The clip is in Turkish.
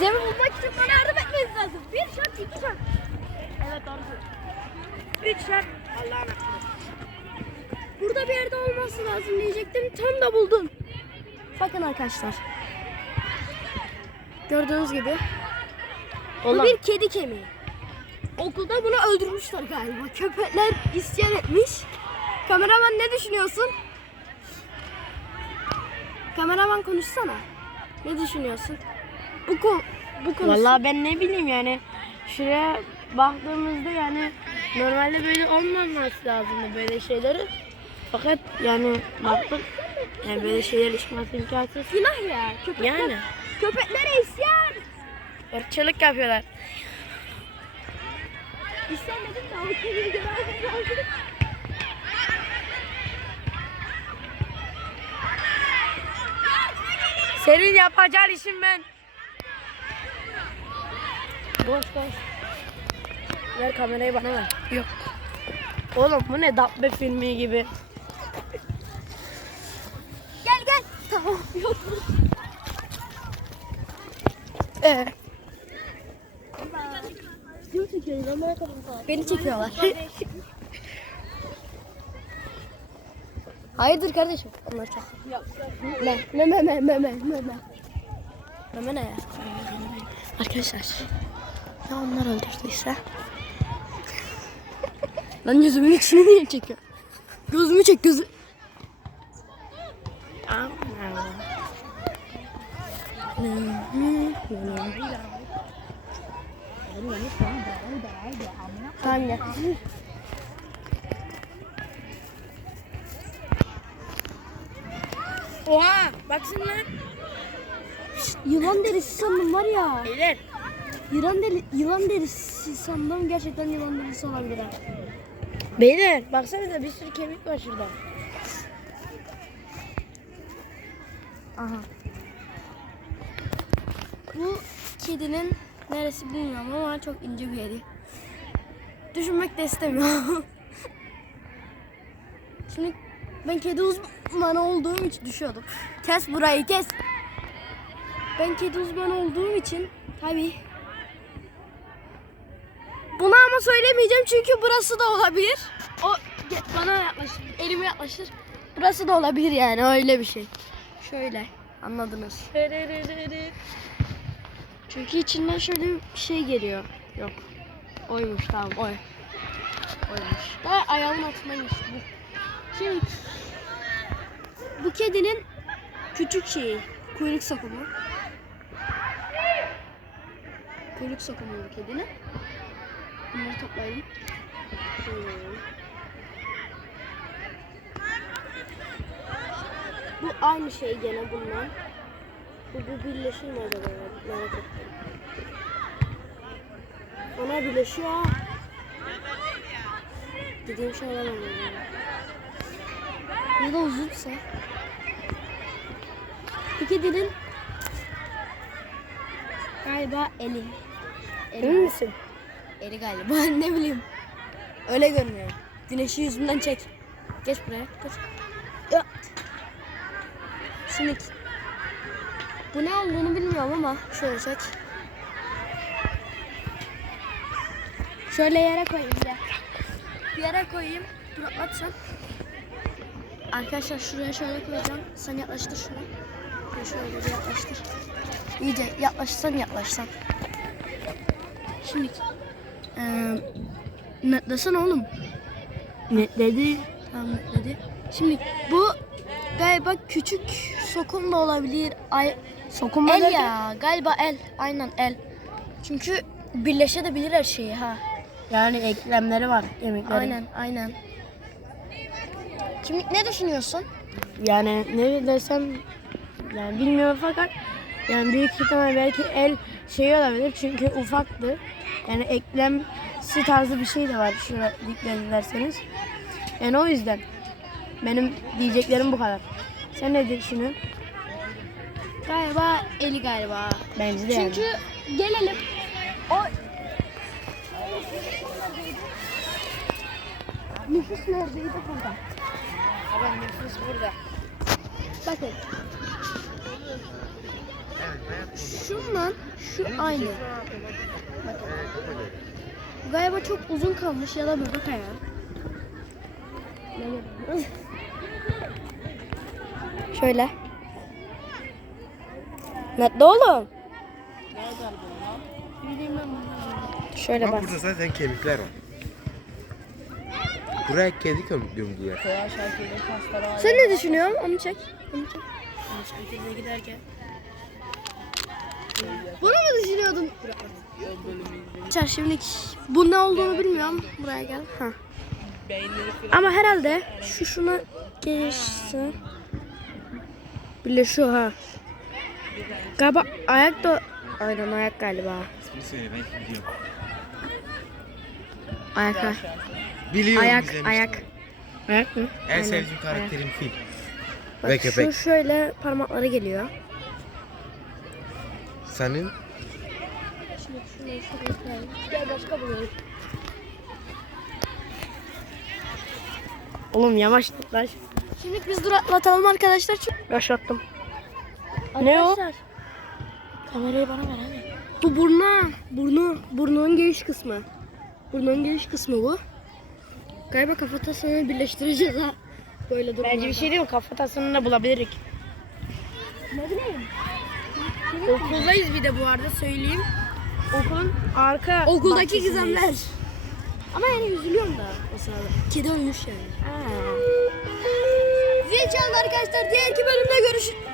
Gizem'i bulmak için bana yardım etmeniz lazım. Bir şart, iki şart. Evet doğru. Üç şart Allah'ın hakkı. Burada bir yerde olması lazım diyecektim. Tam da buldum. Bakın arkadaşlar. Gördüğünüz gibi. Bu Olan. bir kedi kemiği. Okulda bunu öldürmüşler galiba. Köpekler isyan etmiş. Kameraman ne düşünüyorsun? Kameraman konuşsana. Ne düşünüyorsun? Bu bu konu. Vallahi ben ne bileyim yani şuraya baktığımızda yani normalde böyle olmaması lazımdı böyle şeyleri. Fakat yani baktık yani böyle şeyler çıkması imkansız. günah ya. Köpekler, Yani köpeklere isyan. ırkçılık yapıyorlar. İsyan dedim de kediyi gören Senin yapacağın işin ben. Boş boş. Ver kamerayı bana ver. Yok. Oğlum bu ne Dabbe filmi gibi. Gel gel. Tamam yok. Ee? Beni çekiyorlar. Hayırdır kardeşim? Onlar çekiyor. Ne? Ne me me me me me. Meme ne ya? arkadaşlar. Ya onlar öldürdüyse? Lan gözümün içini niye çekiyor? Gözümü çek gözü. Tamam ya. Oha baksın lan. Yılan derisi sandım var ya. Beyler. Yılan deri, yılan derisi sandım gerçekten yılan derisi olabilir ha. Beyler baksanıza bir sürü kemik var şurada. Aha. Bu kedinin neresi bilmiyorum ama çok ince bir yeri. Düşünmek de istemiyorum. Şimdi ben kedi uzmanı olduğum için düşüyordum. Kes burayı kes. Ben kedi uzmanı olduğum için tabii. Ama söylemeyeceğim çünkü burası da olabilir. O bana yaklaşır, elime yaklaşır. Burası da olabilir yani öyle bir şey. Şöyle anladınız. Çünkü içinden şöyle bir şey geliyor. Yok. Oymuş tamam oy. Oymuş. Daha ayağımın altındaymış bu. Şimdi bu kedinin küçük şeyi kuyruk sokumu. Kuyruk sokumu bu kedinin. Bunları toplayalım. Şöyle. Bu aynı şey gene bundan. Bu, bu birleşir mi acaba? Merak ettim. Ona birleşiyor. Dediğim şey olamam. Ya da uzunsa. Bu kedinin galiba. Eli, Emin misin? Eli galiba ne bileyim. Öyle görünüyor. Güneşi yüzünden çek. Geç buraya. Geç. Ya. Sinik. Bu ne olduğunu bilmiyorum ama şöyle çek. Şöyle yere koyayım de. Bir yere koyayım. Dur at sen. Arkadaşlar şuraya şöyle koyacağım. Sen yaklaştır şunu. Şöyle bir yaklaştır. İyice yaklaşsan yaklaşsan. Şimdi eee netlesene oğlum. Ne dedi? Tamam netledi. Şimdi bu galiba küçük sokum da olabilir. Ay, Sokum el ya galiba el. Aynen el. Çünkü birleşebilir her şeyi ha. Yani eklemleri var kemikleri. Aynen aynen. Şimdi ne düşünüyorsun? Yani ne desem yani bilmiyorum fakat yani büyük ihtimal belki el şey olabilir çünkü ufaktı. Yani eklemsi tarzı bir şey de var şuraya dikkat ederseniz. Yani o yüzden benim diyeceklerim bu kadar. Sen ne düşünüyorsun? Galiba eli galiba. Bence de yani. Çünkü gelelim. O Nüfus neredeydi burada? Ben nüfus burada. Bakın. Şundan şu aynı. Bakın. Bu Galiba çok uzun kalmış ya da burada kayar. Şöyle. Nerede oğlum? Şöyle Bak bak. burada zaten kemikler var. Buraya kedi gömdüler. Sen ne düşünüyorsun? Onu çek. Onu çek. Şarkıda giderken. Bunu mu düşünüyordun? Çar şimdi bu ne olduğunu bilmiyorum. Buraya gel. Ha. Ama herhalde şu şuna gelirse bile şu ha. Galiba ayak da aynen ayak galiba. Ayak ha. Biliyorum Ayak ayak. Ayak mı? En sevdiğim karakterim fil. Bak Ve şu köpek. şöyle parmakları geliyor. Senin Gel başka bulalım. Oğlum yavaş yaklaş. Şimdi biz duraklatalım arkadaşlar. Çünkü... Başlattım. Ne o? Arkadaşlar, Kamerayı bana ver hadi. Bu burnu, burnu, burnunun giriş kısmı. Burnunun giriş kısmı bu. Galiba kafatasını birleştireceğiz ha. Böyle durumlarda. Bence bir şey değil mi? Kafatasını da bulabilirik. Ne bileyim. Okuldayız bir de bu arada söyleyeyim. Okulun arka Okuldaki gizemler. Ama yani üzülüyorum da o sırada. Kedi ölmüş yani. Zil çaldı arkadaşlar. Diğerki bölümde görüşürüz.